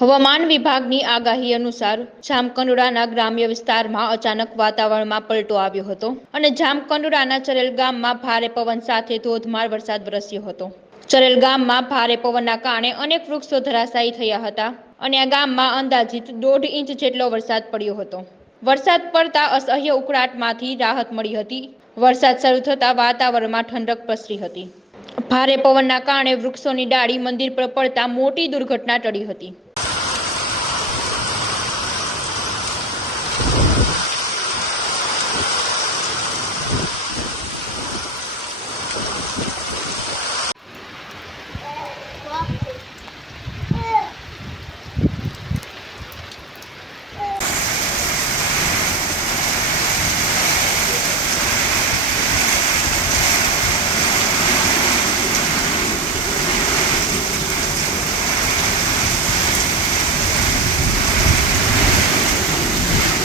હવામાન વિભાગની આગાહી અનુસાર જામકંડોળાના ગ્રામ્ય વિસ્તારમાં અચાનક વાતાવરણમાં પલટો આવ્યો હતો અને જામકંડોળાના ચરેલ ગામમાં ભારે પવન સાથે ધોધમાર વરસાદ વરસ્યો હતો। ચરેલ ગામમાં ભારે પવનના કારણે અનેક વૃક્ષો ધરાશાયી થયા હતા અને આ ગામમાં અંદાજિત 1.5 ઇંચ જેટલો વરસાદ પડ્યો હતો। વરસાદ પડતા અસહ્ય ઉકળાટમાંથી રાહત મળી હતી। વરસાદ શરૂ થતાં વાતાવરણમાં ઠંડક પ્રસરી હતી। ભારે પવનના કારણે વૃક્ષોની ડાળી મંદિર પર પડતા મોટી દુર્ઘટના ટળી હતી।